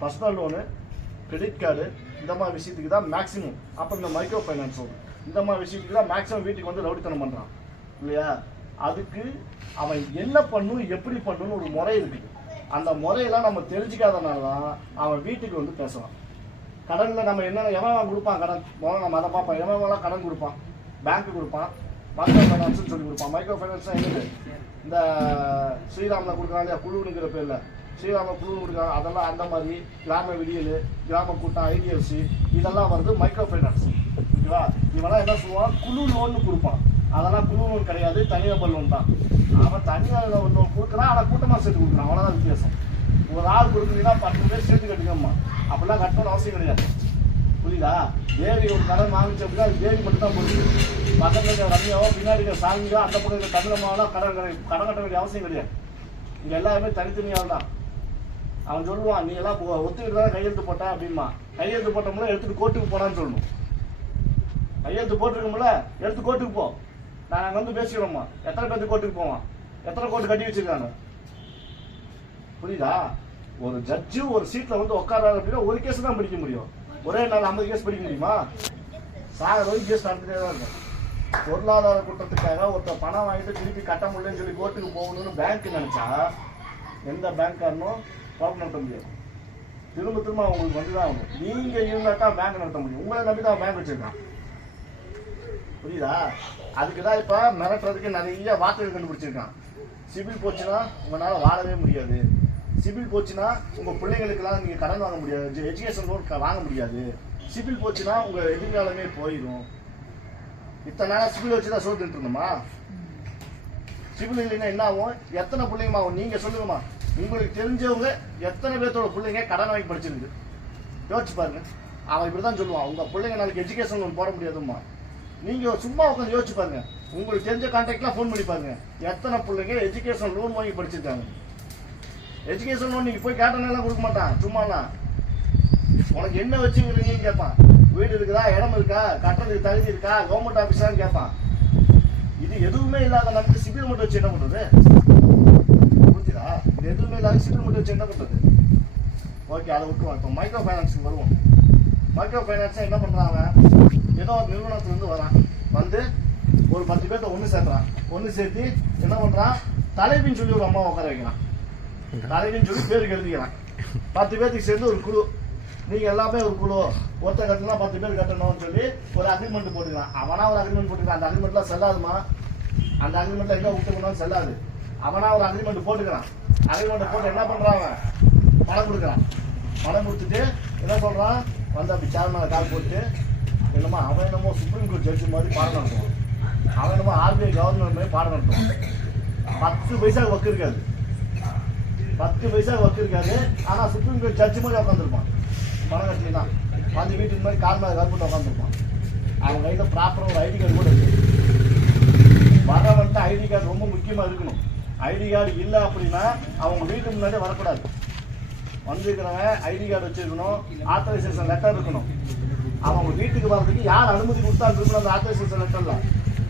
Personal loan, credit card இந்த மாதிரி விஷயத்துக்கு தான் மேக்ஸிமம். அப்புறம் இந்த மைக்ரோ ஃபைனான்ஸ் லோன் இந்த மாதிரி விஷயத்துக்கு தான் மேக்ஸிமம் வீட்டுக்கு வந்து ரவுடித்தனம் பண்ணுறான் இல்லையா? அதுக்கு அவன் என்ன பண்ணும், எப்படி பண்ணணும்னு ஒரு முறை இருக்குது. அந்த முறையெல்லாம் நம்ம தெரிஞ்சுக்காதனால தான் அவன் வீட்டுக்கு வந்து பேசலாம். கடனில் நம்ம என்னென்ன எவன் கொடுப்பான் கடன், முதல்ல நம்ம அதை பார்ப்போம். எவன்லாம் கடன் கொடுப்பான், பேங்க்கு கொடுப்பான், மைக்ரோ ஃபைனான்ஸ்னு சொல்லி கொடுப்பான். மைக்ரோ ஃபைனான்ஸ் என்னது, இந்த ஸ்ரீராமில் கொடுக்குறாங்க இல்லையா, குழுவுங்கிற பேரில் ஸ்ரீராமில் குழு கொடுக்குறாங்க, அதெல்லாம் அந்த மாதிரி கிராம விடியல், கிராம கூட்டம், ஐடிஎஃப்சி இதெல்லாம் வந்து மைக்ரோ ஃபைனான்ஸ். ஓகேவா? இவெல்லாம் என்ன சொல்லுவான், குழு லோன்னு கொடுப்பான். அதெல்லாம் குழு லோன் கிடையாது, தனிநபர் லோன் தான். அவன் தனியார் லோன் கொடுக்குறான், ஆனால் கூட்டமாக சேர்த்து கொடுக்குறான். அவ்வளோதான் வித்தியாசம். ஒரு ஆள் கொடுக்குறீங்கன்னா 10 பேர் சேர்த்து கட்டுக்கம்மா, அப்படிலாம் கட்டணும்னு அவசியம் கிடையாது. புரியுதா? தேவி ஒரு கடன் வாங்கிச்சு அப்படின்னா அது தேவி மட்டும் தான் போடுது. பக்கத்தில் இருக்கிற ரம்யாவோ பின்னாடி இருக்கிற சாமியோ அந்த பக்கம் இருக்கிற தமிழமாவெல்லாம் கடன் கட்ட வேண்டிய அவசியம் கிடையாது. இங்கே எல்லாருமே தனித்தனியாக தான். அவன் சொல்லுவான், நீ எல்லாம் ஒத்துக்கிட்டு தான் கையெழுத்து போட்டேன் அப்படின்மா. கையெழுத்து போட்டோம்ல எடுத்துட்டு கோர்ட்டுக்கு போனான்னு சொல்லணும். கையெழுத்து போட்டிருக்கோம்ல எடுத்து கோர்ட்டுக்கு போ, நாங்கள் வந்து பேசிக்கிறோம்மா. எத்தனை பேருக்கு கோர்ட்டுக்கு போவான், எத்தனை கோர்ட்டு கட்டி வச்சிருக்காங்க. புரியுதா? ஒரு ஜட்ஜு ஒரு சீட்டில் வந்து உட்காராரு அப்படின்னா ஒரு கேஸ் தான் படிக்க முடியும். ஒரே நாள் 50 கேஸ் படிக்க முடியுமா? சாகர வரைக்கும் கேஸ் நடந்துட்டே தான் இருக்கும். பொருளாதார குற்றத்துக்காக ஒருத்தர் பணம் வாங்கிட்டு திருப்பி கட்ட முடியலன்னு சொல்லி கோர்ட்டுக்கு போகணும்னு பேங்க் நினைச்சா எந்த பேங்க்காரனும் ப்ராப்ளம் நடத்த முடியாது. திரும்ப திரும்ப அவங்களுக்கு வந்து தான் ஆகணும். நீங்க இருந்தா பேங்க் நடத்த முடியும். உங்களை நம்பி தான் பேங்க் வச்சிருக்கான். புரியுதா? அதுக்கு தான் இப்ப மிரட்டுறதுக்கு நிறைய வார்த்தைகள் கண்டுபிடிச்சிருக்கான். சிபில் போச்சுன்னா உங்களால வாழவே முடியாது, சிபில் போச்சுன்னா உங்க பிள்ளைங்களுக்கெல்லாம் நீங்க கடன் வாங்க முடியாது, எஜுகேஷன் லோன் வாங்க முடியாது, சிபில் போச்சுன்னா உங்க எதிர்காலமே போயிடும். இத்தனை நாளா சிபில் வச்சுதான் சோறு தின்ட்டுருந்தோமா? சிபில் இல்லைன்னா என்ன ஆகும், எத்தனை பிள்ளைங்கம்மா ஆகும் நீங்க சொல்லுங்கம்மா. உங்களுக்கு தெரிஞ்சவங்க எத்தனை பேர்த்தோட பிள்ளைங்க கடன் வாங்கி படிச்சிருக்கு யோசிச்சு பாருங்க. அவன் இப்படிதான் சொல்லுவான், உங்க பிள்ளைங்க நாளைக்கு எஜுகேஷன் லோன் போட முடியாதும்மா. நீங்க சும்மா உட்காந்து யோசிச்சு பாருங்க. உங்களுக்கு தெரிஞ்ச கான்டாக்ட்லாம் ஃபோன் பண்ணி பாருங்க, எத்தனை பிள்ளைங்க எஜுகேஷன் லோன் வாங்கி படிச்சிருக்காங்க. எஜுகேஷன் லோன் நீங்க போய் கேட்டனால கொடுக்க மாட்டான். சும்மாலாம் உனக்கு என்ன வச்சுக்கிறீங்கன்னு கேட்பான். வீடு இருக்குதா, இடம் இருக்கா, கட்டுறதுக்கு தகுதி இருக்கா, கவர்மெண்ட் ஆஃபீஸான்னு கேட்பான். இது எதுவுமே இல்லாத நமக்கு சிபில் மட்டும் வச்சு என்ன பண்றது? புரிஞ்சுதா? இது எதுவுமே இல்லாத சிபில் மட்டும் வச்சு என்ன பண்றது? ஓகே, அதை விட்டுருவான். இப்போ மைக்ரோ ஃபைனான்ஸுக்கு வருவோம். மைக்ரோ ஃபைனான்ஸை என்ன பண்றாங்க, ஏதோ ஒரு நிறுவனத்துல இருந்து வரான், வந்து ஒரு 10 பேர்த்த ஒன்று சேர்த்துறான். ஒன்று சேர்த்து என்ன பண்றான், தலைவின்னு சொல்லி ஒரு அம்மா உட்கார வைக்கிறான். தலைவின்னு சொல்லி பேருக்கு எழுதிக்கிறான். 10 பேருக்கு சேர்ந்து ஒரு குழு, நீங்க எல்லாமே ஒரு குழு, ஒருத்தர் கட்டணும்னா 10 பேர் கட்டணும்னு சொல்லி ஒரு அக்ரிமெண்ட் போட்டுக்கலாம். அவனா ஒரு அக்ரிமெண்ட் போட்டுக்கிறான். அந்த அக்ரிமெண்ட்லாம் செல்லாதுமா. அந்த அக்ரிமெண்ட்ல எங்க விட்டு போனாலும் செல்லாது. அவனா ஒரு அக்ரிமெண்ட் போட்டுக்கிறான். அக்ரிமெண்ட் போட்டு என்ன பண்றான், பணம் கொடுக்குறான். பணம் கொடுத்துட்டு என்ன சொல்றான், வந்து அப்படி சேர் மேல கால் போட்டு என்னமோ அவன் என்னமோ சுப்ரீம் கோர்ட் ஜட்ஜி மாதிரி பாடம் நடத்துவான். அவன் என்னமோ RBI கவர்னர் மாதிரி பாடம் நடத்துவான். 10 பைசா ஒர்க் இருக்காது, 10 பைசா ஒர்க் இருக்காது. ஆனா சுப்ரீம் கோர்ட் ஜட்ஜி மாதிரி உட்காந்துருப்பான். பணம் கட்டலினா வந்து வீட்டுக்கு மாதிரி கால் மேலே கால் போட்டு உட்காந்துருப்பான். அவன் கையில ப்ராப்பராக ஒரு ஐடி கார்டு கூட இருக்கு. வரவன்ட்டு ஐடி கார்டு ரொம்ப முக்கியமா இருக்கணும். ஐடி கார்டு இல்லை அப்படின்னா அவங்க வீட்டுக்கு முன்னாடியே வரக்கூடாது. வந்திருக்கிறவன் ஐடி கார்டு வச்சிருக்கணும், ஆத்தரைசேஷன் லெட்டர் இருக்கணும். அவங்க வீட்டுக்கு வர்றதுக்கு யார் அனுமதி கொடுத்தா இருக்கணும். அந்த ஆத்தரைசேஷன் லெட்டர்ல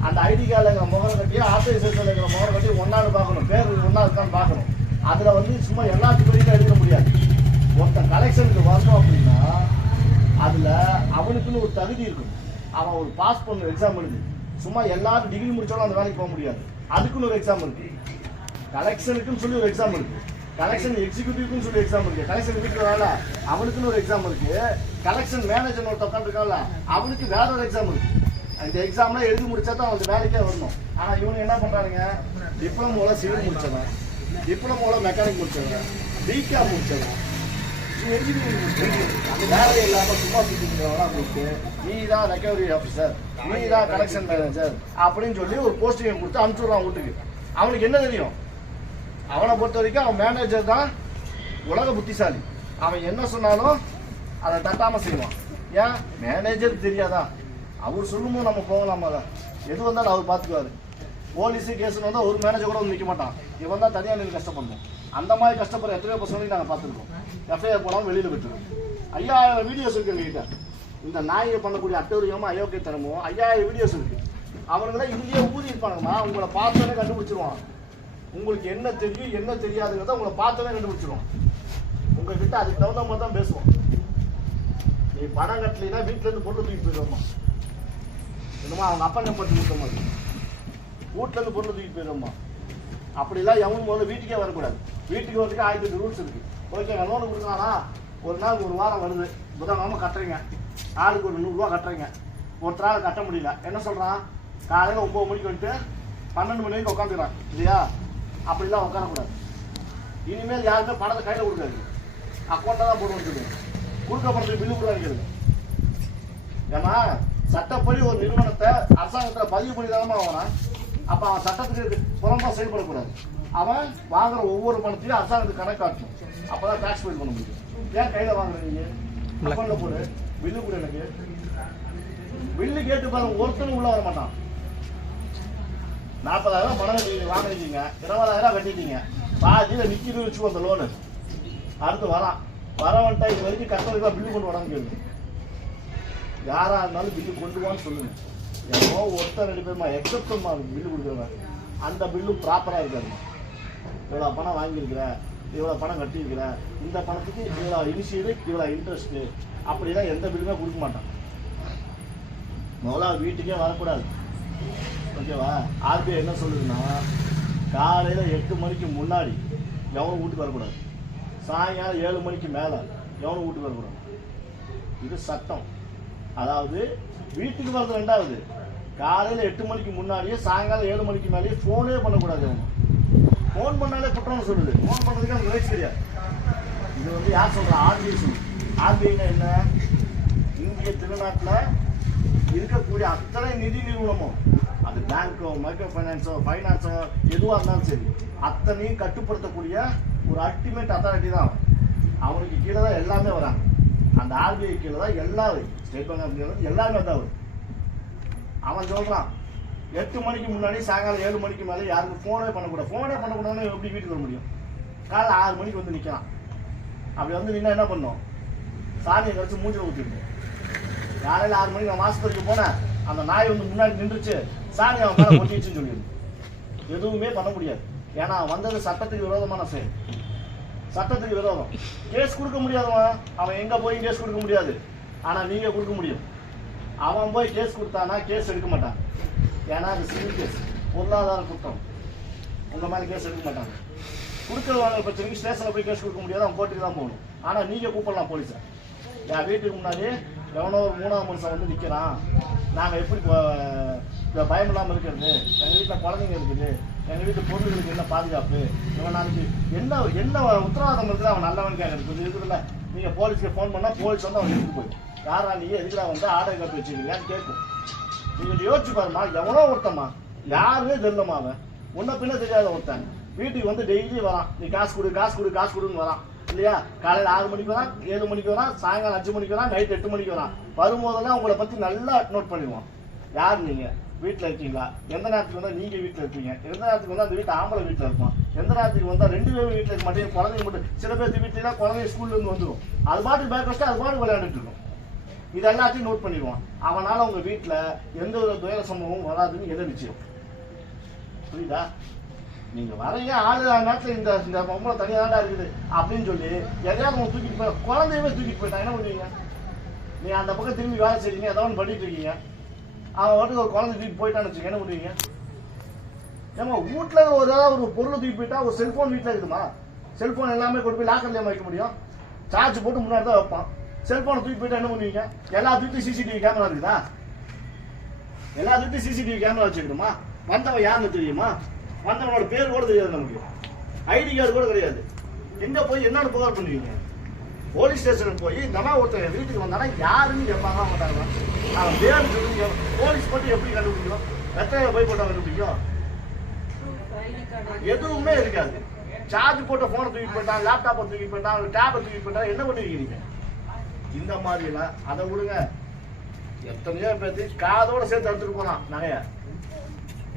அந்த ஐடி கார்டில் இருக்கிற முகரம் கட்டி ஆத்தரைசேஷன்ல இருக்கிற முகரம் கட்டி ஒன்னான்னு பார்க்கணும், பேர் ஒன்னா இருக்கான்னு பார்க்கணும். அதுல வந்து சும்மா எல்லாத்துக்கும் எடுக்க முடியாது. ஒருத்தன் கலெக்ஷனுக்கு வரணும் அப்படின்னா அதுல அவனுக்குன்னு ஒரு தகுதி இருக்கும். அவன் ஒரு பாஸ் பண்ண எக்ஸாம் எழுது. சும்மா எல்லாரும் டிகிரி முடிச்சாலும் அந்த வேலைக்கு போக முடியாது. அதுக்குன்னு ஒரு எக்ஸாம் இருக்கு. கலெக்ஷனுக்குன்னு சொல்லி ஒரு எக்ஸாம் இருக்கு. கலெக்ஷன் எக்ஸிக்யூட்டிவ்னு சொல்லி எக்ஸாம் இருக்கு. கலெக்ஷன் வீட்டுல அவனுக்குன்னு ஒரு எக்ஸாம் இருக்கு. கலெக்ஷன் மேனேஜர் ஒரு உட்காந்துருக்கான்ல அவனுக்கு வேற ஒரு எக்ஸாம் இருக்கு. அந்த எக்ஸாம்ல எழுதி முடிச்சா தான் அவனுக்கு வேலைக்கே வரணும். ஆனா இவனு என்ன பண்றானுங்க, டிப்ளமோல சிவில் முடிச்சவன், டிப்ளமோல மெக்கானிக் முடிச்சவன், பிகாம் முடிச்சவன், அந்த வேலையை இல்லாம சும்மா சுத்திக்கிறவனா கொடுத்து நீ தான் ரெக்கவரி ஆஃபீஸர், நீ தான் கலெக்ஷன் மேனேஜர் அப்படின்னு சொல்லி ஒரு போஸ்டிங் கொடுத்து அனுப்பிச்சுடுறான் வீட்டுக்கு. அவனுக்கு என்ன தெரியும்? அவனை பொறுத்த வரைக்கும் அவன் மேனேஜர் தான் உலக புத்திசாலி. அவன் என்ன சொன்னாலும் அதை தட்டாம செய்வான். ஏன்? மேனேஜர் தெரியாதா? அவர் சொல்லும்போது நம்ம போகலாமா? தான் எது வந்தாலும் அவர் பார்த்துக்குவாரு. போலீஸு கேஸ் வந்தால் ஒரு மேனேஜர் கூட வந்து நிற்க மாட்டான். இவன் தான் தனியாக நின்று கஷ்டப்படணும். அந்த மாதிரி கஷ்டப்படுற எத்தனையோ பசங்களையும் நாங்கள் பார்த்துருக்கோம். எஃப்ஐஆர் போடாமல் வெளியில் விட்டுருவோம். 5000 வீடியோஸ் இருக்கு எங்ககிட்ட. இந்த நாயை பண்ணக்கூடிய அட்டூழியமும் அயோக்கியத்தனமும் 5000 வீடியோஸ் இருக்கு. அவனுங்களாம் இங்கேயே ஊதி இருப்பானுங்கம்மா. உங்களை பார்த்தோன்னே கண்டுபிடிச்சிருவான். உங்களுக்கு என்ன தெரியும் என்ன தெரியாதுங்கிறத உங்களை பார்த்தோன்னே கண்டுபிடிச்சிருவான். உங்ககிட்ட அதுக்கு தகுந்த மாதிரி தான் பேசுவோம். நீ பணம் கட்டலைன்னா வீட்டிலேருந்து பொருள் தூக்கி போயிடுவோமா? என்னமா அவங்க அப்பா நம்பர் கொடுத்த மாதிரி வீட்டிலேருந்து பொருள் தூக்கி போயிடுவோமா? அப்படிலாம் எவனும் முதல்ல வீட்டுக்கே வரக்கூடாது. வீட்டுக்கு வரதுக்கு 1008 ரூல்ஸ் இருக்குது. ஓகே, லோனு கொடுக்கலாம்னா ஒரு நாள் ஒரு வாரம் வருது, புதன்கிழமை கட்டுறீங்க, ஆளுக்கு ஒரு 100 ரூபா கட்டுறீங்க. ஒருத்தரால் கட்ட முடியல, என்ன சொல்கிறான்? காலையில் 9 மணிக்கு வந்துட்டு 12 மணி வரைக்கும் உட்காந்துக்கிறான் இல்லையா? அப்படிலாம் உட்காரக்கூடாது. இனிமேல் யாருமே பணத்தை கையில் கொடுக்காது, அக்கௌண்ட்டாக தான் போட்டு வந்துருக்கு. கொடுக்கப்படுறது பில்லு கூட வைக்கிறது. ஏன்னா சட்டப்படி ஒரு நிறுவனத்தை அரசாங்கத்தில் பதிவு பண்ணி தானே வாங்கினான். அப்போ அவன் சட்டத்துக்கு புறம்பா செயல்படக்கூடாது. அவன் வாங்குற ஒவ்வொரு பணத்தையும் அரசாங்கத்துக்கு கணக்கு காட்டணும். அப்போ தான் டேக்ஸ் பே பண்ண முடியும். ஏன் கையில் வாங்குறீங்க? அக்கௌண்ட்டில் போடு, பில்லு கூட எனக்கு பில்லு கேட்டு பாருங்க, ஒருத்தனும் உள்ள வர மாட்டான். 40,000 பணம் நீங்கள் வாங்கிருக்கீங்க, 20,000 கட்டிட்டீங்க, பாதியில் நிற்கிது வச்சுக்கோ அந்த லோனு. அடுத்து வரான், வரவன்ட்டா இது வரைக்கும் கஸ்டமருக்கு பில்லு கொண்டு வரான்னு கேள்வி. யாராக இருந்தாலும் பில்லு கொண்டு வான்னு சொல்லுங்க. எவ்வளோ ஒருத்தர் 2 பேருமா எக்ஸப்டமா பில்லு கொடுக்குறவன் அந்த பில்லும் ப்ராப்பராக இருக்காது. இவ்வளோ பணம் வாங்கியிருக்கிற, இவ்வளோ பணம் கட்டியிருக்கிற, இந்த பணத்துக்கு இவ்வளோ இனிஷியலு, இவ்வளோ இன்ட்ரெஸ்ட்டு, அப்படிலாம் எந்த பில்லுமே கொடுக்க மாட்டான். முதல்ல வீட்டுக்கே வரக்கூடாது. ஓகேவா? ஆர்பிஐ என்ன சொல்லுதுன்னா, காலையில் 8 மணிக்கு முன்னாடி எவனும் வீட்டுக்கு வரக்கூடாது, சாயங்காலம் 7 மணிக்கு மேலே எவனும் வீட்டுக்கு வரக்கூடாது. இது சட்டம். அதாவது வீட்டுக்கு வர்றது ரெண்டாவது, காலையில் 8 மணிக்கு முன்னாடியே சாயங்காலம் 7 மணிக்கு மேலேயே ஃபோனே பண்ணக்கூடாது. அவங்க ஃபோன் பண்ணாலே குற்றம்னு சொல்லுது. ஃபோன் பண்ணுறதுக்கு அவங்க ரைட்ஸ் கிடையாது. இது வந்து யார் சொல்கிறா? ஆர்பிஐ சொல்லு. ஆர்பிஐனா என்ன? இந்திய திருநாட்டில் இருக்கக்கூடிய அத்தனை நிதி நிறுவனமும், அது பேங்க்கோ, மைக்ரோ ஃபைனான்ஸோ, ஃபைனான்ஸோ எதுவாக இருந்தாலும் சரி, அத்தனையும் கட்டுப்படுத்தக்கூடிய ஒரு அல்டிமேட் அத்தாரிட்டி தான். அவனுக்கு கீழே தான் எல்லாமே வராங்க. அந்த ஆர்பிஐ கீழே தான் எல்லாரும், ஸ்டேட் பேங்க் அப்படிங்கிறது எல்லாருமே தான் வரும். அவன் சொல்கிறான் 8 மணிக்கு முன்னாடி சாயங்காலம் 7 மணிக்கு மேலே யாருக்கும் ஃபோனே பண்ணக்கூடாது. ஃபோனே பண்ணக்கூடாதுன்னு எப்படி வீட்டுக்கு வர முடியும்? காலைல 6 மணிக்கு வந்து நிற்கிறான். அப்படி வந்து நின்னா என்ன பண்ணோம்? சாணியை கழிச்சு மூஞ்சில் ஊற்றிருக்கோம். காலையில் 6 மணிக்கு நான் ஆஸ்பத்திரிக்கு போனேன், அந்த நாய் வந்து முன்னாடி நின்றுச்சு, சாணி அவன் மேலே ஒட்டிடுச்சுன்னு சொல்லிடுது. எதுவுமே பண்ண முடியாது. ஏன்னா வந்தது சட்டத்துக்கு விரோதமான செயல், சட்டத்துக்கு விரோதம். கேஸ் கொடுக்க முடியாதவன், அவன் எங்கே போய் கேஸ் கொடுக்க முடியாது. ஆனால் நீங்கள் கொடுக்க முடியும். அவன் போய் கேஸ் கொடுத்தானா கேஸ் எடுக்க மாட்டான். ஏன்னா அது சிவில் கேஸ், பொருளாதார குற்றம். இந்த மாதிரி கேஸ் எடுக்க மாட்டாங்க. கொடுக்குறவங்க பிரச்சனைக்கு ஸ்டேஷனில் போய் கேஸ் கொடுக்க முடியாது, அவன் கோர்ட்டுக்கு தான் போகணும். ஆனால் நீங்கள் கூப்பிடலாம் போலீஸை. என் வீட்டுக்கு முன்னாடி எவனோ ஒரு 3ஆவது மனுஷன் வந்து நிற்கிறான், நாங்கள் எப்படி பயம் இல்லாமல் இருக்கிறது, எங்கள் வீட்டில் குழந்தைங்க இருக்குது, எங்கள் வீட்டு பொருள்களுக்கு என்ன பாதுகாப்பு, இவன் நாளைக்கு என்ன என்ன உத்தரவாதம் இருக்குது, அவன் நல்லவன் கேட்கறது கொஞ்சம் இருக்குதுல்ல. நீங்கள் போலீஸ்க்கு ஃபோன் பண்ணால் போலீஸ் வந்து அவன் எடுத்துட்டு போய், யாரா நீ எதுக்குடா வந்து ஆர்டர் காப்பி வச்சுக்கிறீங்கன்னு கேட்கும். நீங்கள் யோசிச்சு பாருமா, எவனோ ஒருத்தம்மா யாருமே தெரியலமா, அவன் முன்ன பின்ன தெரியாத ஒருத்தன் வீட்டுக்கு வந்து டெய்லி வரான், நீ காசு கொடு காசு கொடு காசு கொடுன்னு வரான் இல்லையா? காலையில் 6 மணிக்கு வரான், 7 மணிக்கு வரான், சாயங்காலம் 5 மணிக்கு வரான், நைட் 8 மணிக்கு வரான். வரும்போதெல்லாம் உங்களை பற்றி நல்லா நோட் பண்ணிடுவான். யார் நீங்கள் வீட்டில் இருக்கீங்களா, எந்த நேரத்துக்கு வந்தால் நீங்கள் வீட்டில் இருப்பீங்க, எந்த நேரத்துக்கு வந்தால் அந்த வீட்டு ஆம்பளை வீட்டில் இருப்பான், எந்த நேரத்துக்கு வந்தால் 2 பேரும் வீட்டில் இருக்க மாட்டேன், குழந்தைங்க மட்டும். சில பேர் வீட்டிலாம் குழந்தைங்க ஸ்கூல்லேருந்து வந்துடும், அது பாட்டுக்கு பேக் வச்சுட்டு அது பாட்டுக்கு விளையாண்டுட்டு இருக்கும். இது எல்லாத்தையும் நோட் பண்ணிடுவான். அவனால் உங்கள் வீட்டில் எந்த ஒரு துயர சம்பவமும் வராதுன்னு என்ன நிச்சயம்? புரியுதா? நீங்கள் வரைய ஆளு நேரத்தில் இந்த இந்த பொம்பளை தனியாக தாண்டா இருக்குது அப்படின்னு சொல்லி எதையாவது அவங்க தூக்கிட்டு போய் குழந்தையவே தூக்கிட்டு போயிட்டான், என்ன பண்ணுவீங்க? நீ அந்த பக்கம் திரும்பி வேலை செய்றீங்க, ஏதாவது ஒன்று பண்ணிட்டு இருக்கீங்க, அவன் வந்து ஒரு குழந்தை தூக்கி போயிட்டான்னு வச்சுக்க, என்ன பண்ணுவீங்க? ஏமா வீட்டில் ஒரு ஏதாவது ஒரு பொருளை தூக்கி போயிட்டா, ஒரு செல்ஃபோன் வீட்டில் இருக்குமா? செல்ஃபோன் எல்லாமே கொண்டு போய் லாக்கர்லேயே வைக்க முடியும், சார்ஜ் போட்டு முன்னாடி தான் வைப்பான். செல்ஃபோனை தூக்கி போயிட்டா என்ன பண்ணுவீங்க? எல்லா தூக்கி சிசிடிவி கேமரா இருக்குதா? எல்லா தூக்கி சிசிடிவி கேமரா வச்சுக்கணுமா? வந்தவன் யாருன்னு தெரியுமா? வந்தவனோட பேர் கூட தெரியாது, நமக்கு ஐடி கார்டு கூட கிடையாது. எங்கே போய் என்னன்னு புகார் பண்ணுவீங்க? போலீஸ் ஸ்டேஷனுக்கு போய் இந்த மாதிரி ஒருத்தர் வீட்டுக்கு வந்தானா யாருன்னு கேட்பாங்க. மாட்டாங்க. அவன் பேர் சொல்லுங்க, போலீஸ் மட்டும் எப்படி கண்டுபிடிக்கும்? எத்தனை போய் போட்டா கண்டுபிடிக்கும்? எதுவுமே இருக்காது. சார்ஜ் போட்ட போனை தூக்கி போயிட்டான், லேப்டாப்பை தூக்கி போயிட்டான், டேபை தூக்கி போயிட்டான், என்ன பண்ணுவீங்க? இந்த மாதிரிலாம் அதை விடுங்க. எத்தனையோ பேர்த்து காதோட சேர்த்து எடுத்துட்டு போனான் நகைய.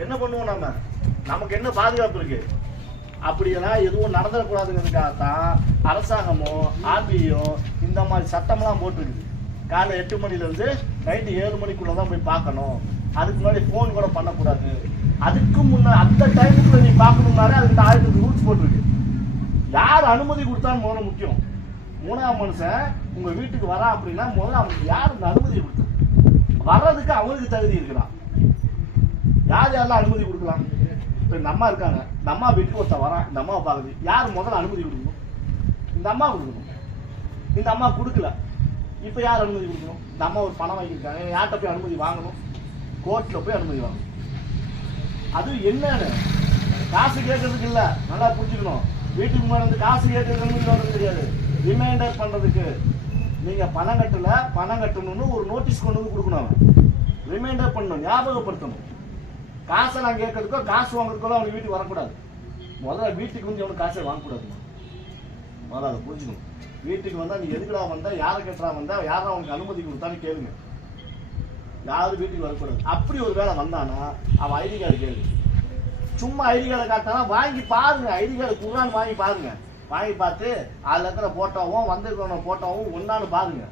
என்ன பண்ணுவோம் நம்ம? நமக்கு என்ன பாதுகாப்பு இருக்கு? அப்படியெல்லாம் எதுவும் நடந்துடக்கூடாதுங்கிறதுக்காகத்தான் அரசாங்கமும் ஆர்பிஐயும் இந்த மாதிரி சட்டம்லாம் போட்டுருக்குது. காலை 8 மணிலேருந்து நைட்டு 7 மணிக்குள்ள தான் போய் பார்க்கணும். அதுக்கு முன்னாடி ஃபோன் கூட பண்ணக்கூடாது. அதுக்கு முன்னாடி அந்த டைமுக்குள்ள நீ பார்க்கணும்னாலே அதுக்கு 1000 ரூல்ஸ் போட்டிருக்கு. யார் அனுமதி கொடுத்தான்னு முதல்ல முக்கியம். மூணாவது மனுஷன் உங்க வீட்டுக்கு வரா அப்படின்னா முதல்ல அவனுக்கு யார் இந்த அனுமதி கொடுத்து வர்றதுக்கு அவனுக்கு தகுதி இருக்கிறான். யார் யாரெல்லாம் அனுமதி கொடுக்கலாம்? இப்போ இந்த அம்மா இருக்காங்க, இந்த அம்மா வீட்டுக்கு ஒருத்தன் வரான், இந்த அம்மாவை பார்க்குது, யார் முதல்ல அனுமதி கொடுக்கணும்? இந்த அம்மா கொடுக்கணும். இந்த அம்மா கொடுக்கல, இப்போ யார் அனுமதி கொடுக்கணும்? இந்த அம்மா ஒரு பணம் வாங்கியிருக்காங்க, யார்கிட்ட போய் அனுமதி வாங்கணும்? கோர்ட்டில் போய் அனுமதி வாங்கணும். அது என்னன்னு காசு கேட்கறதுக்கு இல்லை, நல்லா புரிஞ்சுக்கணும். வீட்டுக்கு முன்னாடி வந்து காசு கேட்கறதுக்கு அனுமதி வர்றது கிடையாது. ரிமைண்டர் பண்ணுறதுக்கு நீங்கள் பணம் கட்டணும்னு ஒரு நோட்டீஸ் கொண்டு வந்து கொடுக்கணும். ரிமைண்டர் பண்ணணும், ஞாபகப்படுத்தணும். காசை நான் கேட்கறதுக்கோ காசு வாங்குறதுக்கோ அவனுக்கு வீட்டுக்கு வரக்கூடாது. முதல்ல வீட்டுக்கு வந்து அவனுக்கு காசை வாங்கக்கூடாதுமா. முதல்ல அதை புரிஞ்சுக்கணும். வீட்டுக்கு வந்தால் நீ எதுக்குடா வந்தா, யாரை கேட்டா வந்தா, யாரும் அவனுக்கு அனுமதி கொடுத்தான்னு கேளுங்க. யாரும் வீட்டுக்கு வரக்கூடாது. அப்படி ஒரு வேலை வந்தானா அவன் ஐடி கார்டு கேளு. சும்மா ஐடி கார்டை காட்டானா வாங்கி பாருங்க. ஐடி கார்டு குரான் வாங்கி பாருங்க. வாங்கி பார்த்து அதில் இருக்கிற போட்டோவும் வந்திருக்கவன போட்டோவும் ஒன்னான்னு பாருங்க.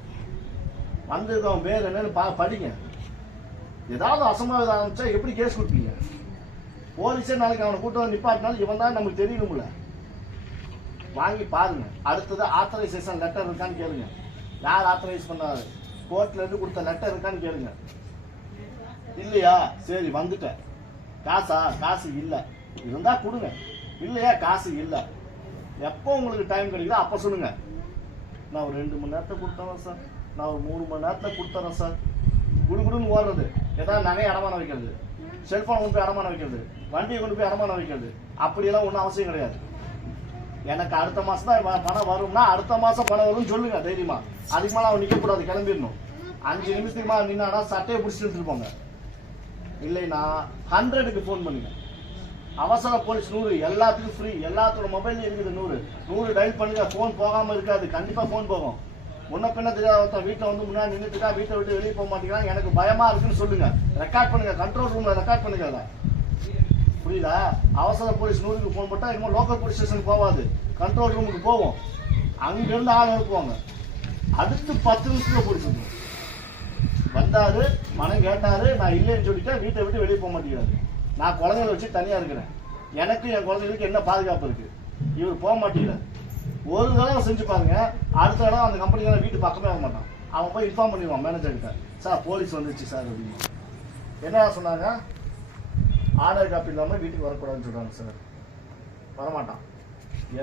வந்திருக்கவன் பேர் என்னன்னு படிங்க. ஏதாவது அசம்பாவிதம் ஆரம்பிச்சா எப்படி கேஸ் கொடுப்பீங்க? போலீஸே நாளைக்கு அவனை கூட்டம் நிப்பாட்டினாலும் இவன் தான் நமக்கு தெரியணும்ல. வாங்கி பாருங்க. அடுத்தது ஆத்தரைசேஷன் லெட்டர் இருக்கான்னு கேளுங்க. யார் ஆத்தரைஸ் பண்ணாரு? கோர்ட்ல இருந்து கொடுத்த லெட்டர் இருக்கான்னு கேளுங்க. இல்லையா, சரி வந்துட்டேன். காசு இல்லை, இருந்தா கொடுங்க. இல்லையா, காசு இல்லை. எப்போ உங்களுக்கு டைம் கிடைக்குதோ அப்போ சொல்லுங்க. நான் ஒரு 2 மணி நேரத்தை கொடுத்தேன் சார், நான் ஒரு 3 மணி நேரத்தில் கொடுத்துறேன் சார். குடுகுடுன்னு ஓடுறது, ஏதாவது நகையை அடமானம் வைக்கிறது, செல்போன் கொண்டு போய் அடமானம் வைக்கிறது, வண்டியை கொண்டு போய் அடமானம் வைக்கிறது, அப்படியெல்லாம் ஒன்றும் அவசியம் கிடையாது. எனக்கு அடுத்த மாதம் தான் பணம் வரும்னா அடுத்த மாதம் பணம் வரும்னு சொல்லுங்க தைரியமா. அதுக்கு மேலே அவன் நிற்கக்கூடாது, கிளம்பிடணும். 5 நிமிஷத்துக்கு மேலே நின்னாடா சட்டையை பிடிச்சிட்டு எடுத்துட்டு போங்க. இல்லைன்னா 100க்கு ஃபோன் பண்ணுங்க. அவசர போலீஸ் 100, எல்லாத்துக்கும் ஃப்ரீ. எல்லாத்தோட மொபைல் இருக்குது 100 டயல் பண்ணுங்க. ஃபோன் போகாமல் இருக்காது, கண்டிப்பாக ஃபோன் போகும். முன்ன பின்ன தெரியாத ஒருத்தன் வீட்டில் வந்து முன்னாடி நின்றுட்டுக்கா, வீட்டை விட்டு வெளியே போக மாட்டேங்கிறான், எனக்கு பயமா இருக்குன்னு சொல்லுங்க. ரெக்கார்ட் பண்ணுங்க, கண்ட்ரோல் ரூம்ல ரெக்கார்ட் பண்ணுங்க. அதை புரியுதா? அவசர போலீஸ் 100க்கு ஃபோன் போட்டால் இன்னும் லோக்கல் போலீஸ் ஸ்டேஷன் போகாது, கண்ட்ரோல் ரூமுக்கு போவோம். அங்கிருந்து ஆள் அனுப்புவாங்க. அடுத்து 10 நிமிஷத்துல போலீஸ் வந்தாரு, மனம் கேட்டாரு, நான் இல்லைன்னு சொல்லிட்டேன், வீட்டை விட்டு வெளியே போக மாட்டேங்கிறாரு. நான் குழந்தைகளை வச்சு தனியா இருக்கிறேன், எனக்கு என் குழந்தைகளுக்கு என்ன பாதுகாப்பு இருக்கு? இவர் போக மாட்டேங்கிறார். ஒரு தடவை செஞ்சு பாருங்க, அடுத்த தடவை அந்த கம்பெனிக்கான வீட்டு பக்கமே வர மாட்டான். அவன் போய் இன்ஃபார்ம் பண்ணிடுவான் மேனேஜர் கிட்ட, சார் போலீஸ் வந்துச்சு சார் அப்படின்னு. என்ன சொன்னாங்க? ஆர்டர் காப்பி இல்லாமல் வீட்டுக்கு வரக்கூடாதுன்னு சொல்றாங்க சார். வரமாட்டான்.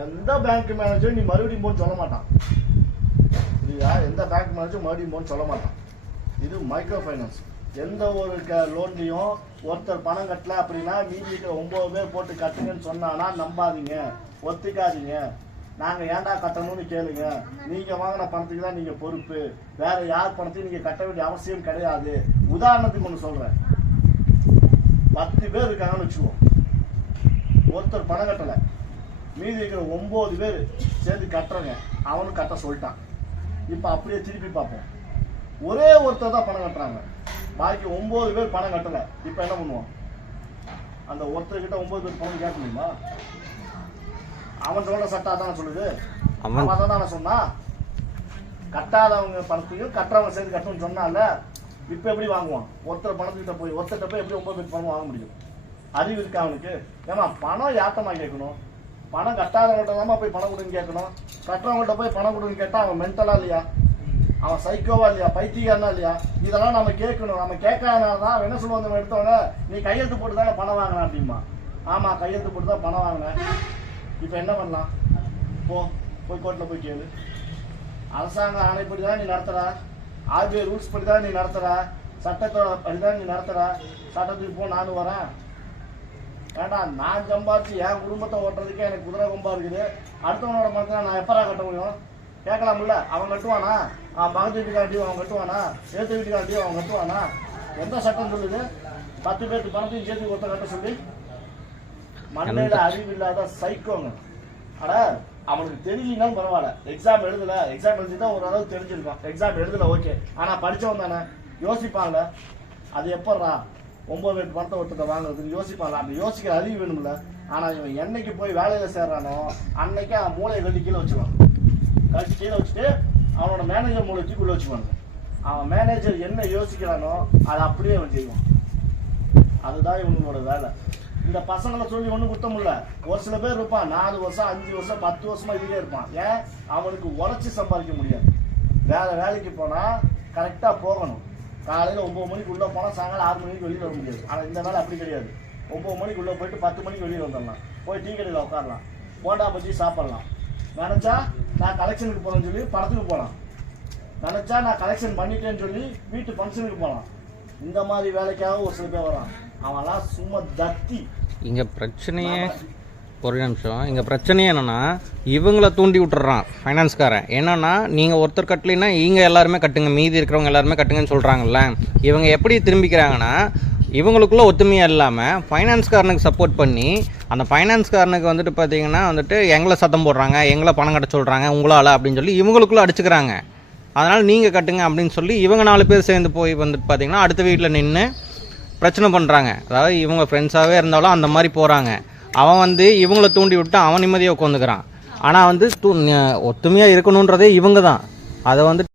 எந்த பேங்க் மேனேஜரும் நீ மறுபடியும் போன்னு சொல்ல மாட்டான். இல்லையா? எந்த பேங்க் மேனேஜரும் மறுபடியும் போன்னு சொல்ல மாட்டான். இது மைக்ரோ ஃபைனான்ஸ். எந்த ஒரு லோன்லையும் ஒருத்தர் பணம் கட்டல அப்படின்னா மீதி இருக்கிற 9 பேர் போட்டு கட்டுங்கன்னு சொன்னானா நம்பாதீங்க, ஒத்துக்காதீங்க. நாங்கள் ஏன்டா கட்டணும்னு கேளுங்க. நீங்கள் வாங்கின பணத்துக்கு தான் நீங்கள் பொறுப்பு, வேற யார் பணத்தையும் நீங்கள் கட்ட வேண்டிய அவசியம் கிடையாது. உதாரணத்துக்கு ஒன்று சொல்கிறேன். 10 பேர் இருக்காங்கன்னு வச்சுக்குவோம். ஒருத்தர் பணம் கட்டலை, மீதி இருக்கிற 9 பேர் சேர்ந்து கட்டுறங்க. அவனும் கட்ட சொல்லிட்டான். இப்போ அப்படியே திருப்பி பார்ப்போம். ஒரே ஒருத்தர் தான் பணம் கட்டுறாங்க, பாக்கி 9 பேர் பணம் கட்டலை. இப்போ என்ன பண்ணுவோம்? அந்த ஒருத்தர்கிட்ட 9 பேர் பணம் கேட்க முடியுமா? அவன் சொல்ற சட்டா தானே சொல்லுது. அவன் தானே சொன்னா கட்டாதவங்க பணத்தையும் கட்டுறவங்க சேர்ந்து கட்டணும்னு சொன்னால. இப்போ எப்படி வாங்குவான்? ஒருத்தர் பணத்துக்கிட்ட போய் ஒருத்தர்கிட்ட போய் எப்படி 9 பேர் பணம் வாங்க முடியும்? அறிவு இருக்கா அவனுக்கு? ஏமா பணம் யாத்தமா கேட்கணும்? பணம் கட்டாதவங்கள்ட்ட தான் போய் பணம் கொடுன்னு கேட்கணும். கட்டுறவங்கள்ட்ட போய் பணம் கொடுன்னு கேட்டா அவன் மென்டலா இல்லையா? அவன் சைக்கோவா இல்லையா? பைத்தியக்காரனா இல்லையா? இதெல்லாம் நம்ம கேட்கணும். நம்ம கேட்காதனால தான் அவன் என்ன சொல்லுவான்? நம்ம எடுத்தவங்க நீ கையெழுத்து போட்டு தானே பணம் வாங்கினா அப்படிமா. ஆமா, கையெழுத்து போட்டு தான் பணம் வாங்கினேன். இப்போ என்ன பண்ணலாம்? போய் கோர்ட்டில் போய் கேளு. அரசாங்க ஆணைப்படி தான் நீ நடத்துற, ஆர்பிஐ ரூல்ஸ் படி தான் நீ நடத்துற, சட்டத்தோட படி தான் நீ நடத்துற. சட்டத்துக்கு போ, நானும் வரேன். வேண்டாம், நான் சம்பாதிச்சு என் குடும்பத்தை ஓட்டுறதுக்கே எனக்கு குதிரை கொம்பா இருக்குது. அடுத்தவனோட பணத்தை நான் எப்பரா கட்ட முடியும்? கேட்கலாம்ல. அவன் கட்டுவானா? பக்கத்து வீட்டுக்காண்டியும் அவன் கட்டுவானா? சேர்த்து வீட்டுக்காண்டியும் அவன் கட்டுவானா? எந்த சட்டம் சொல்லுது 10 பேருக்கு பணத்தையும் சேர்த்து ஒருத்த கட்ட சொல்லி? மண்ணையில அறிவு இல்லாத சைக்கோங்க. அட அவனுக்கு தெரியலனாலும் பரவாயில்ல, எக்ஸாம் எழுதிதான் ஓரளவுக்கு தெரிஞ்சிருக்கான். எக்ஸாம் எழுதல ஓகே, ஆனா படிச்சவன் தானே யோசிப்பாங்க. அது எப்படா 9 பேருக்கு பணத்தை ஒருத்தர் வாங்குறதுன்னு யோசிப்பாங்க. அப்படி யோசிக்கிற அறிவு வேணும்ல. ஆனா இவன் என்னைக்கு போய் வேலையில சேர்றானோ அன்னைக்கு அவன் மூளையை கட்டி கீழே வச்சுருவான். கழிச்சு கீழே வச்சுட்டு அவனோட மேனேஜர் மூளை தூக்குள்ள வச்சுக்குவாங்க. அவன் மேனேஜர் என்ன யோசிக்கிறானோ அதை அப்படியே அவன் செய்வான். அதுதான் இவங்களோட வேலை. இந்த பசங்களை சொல்லி ஒன்றும் குத்தம் இல்லை. ஒரு சில பேர் இருப்பான் 4 வருஷம் 5 வருஷம் 10 வருஷமா இதுலேயே இருப்பான். ஏன்? அவனுக்கு உழைச்சி சம்பாதிக்க முடியாது. வேலைக்கு போனால் கரெக்டாக போகணும். காலையில் 9 மணிக்கு உள்ளே போனால் சாயங்காலம் 6 மணிக்கு வெளியில் வர முடியாது. ஆனால் இந்த வேலை அப்படி கிடையாது. 9 மணிக்கு உள்ளே போயிட்டு 10 மணிக்கு வெளியில் வந்துடலாம். போய் டீ கடையில் உட்காரலாம், போண்டா பஜ்ஜி சாப்பிட்லாம். நினச்சா நான் கலெக்ஷனுக்கு போகிறேன்னு சொல்லி படத்துக்கு போகலாம். நினச்சா நான் கலெக்ஷன் பண்ணிட்டேன்னு சொல்லி வீட்டு ஃபங்க்ஷனுக்கு போகலாம். இந்த மாதிரி வேலைக்காக ஒரு சில பேர் வரான். அவன்லாம் சும்மா தத்தி. இங்கே பிரச்சனையே ஒரு நிமிஷம். இங்கே பிரச்சனையே என்னென்னா இவங்கள தூண்டி விட்டுறான் ஃபைனான்ஸ்காரன். என்னென்னா நீங்கள் ஒருத்தர் கட்டலைன்னா இவங்க எல்லாருமே கட்டுங்க, மீதி இருக்கிறவங்க எல்லாருமே கட்டுங்கன்னு சொல்கிறாங்கல்ல. இவங்க எப்படி திரும்பிக்கிறாங்கன்னா இவங்களுக்குள்ள ஒத்துமையாக இல்லாமல் ஃபைனான்ஸ்காரனுக்கு சப்போர்ட் பண்ணி அந்த ஃபைனான்ஸ்காரனுக்கு வந்துட்டு பார்த்தீங்கன்னா வந்துட்டு எங்களை சத்தம் போடுறாங்க, எங்களை பணம் கட்ட சொல்கிறாங்க உங்களால் அப்படின்னு சொல்லி இவங்களுக்குள்ளே அடிச்சுக்கிறாங்க. அதனால் நீங்கள் கட்டுங்க அப்படின்னு சொல்லி இவங்க 4 பேர் சேர்ந்து போய் வந்துட்டு பார்த்தீங்கன்னா அடுத்த வீட்டில் நின்று பிரச்சனை பண்ணுறாங்க. அதாவது இவங்க ஃப்ரெண்ட்ஸாகவே இருந்தாலும் அந்த மாதிரி போகிறாங்க. அவன் வந்து இவங்கள தூண்டி விட்டு அவன் நிம்மதியாக உட்காந்துக்கிறான். ஆனால் வந்து ஒத்துமையாக இருக்கணுன்றதே இவங்க தான். அதை வந்து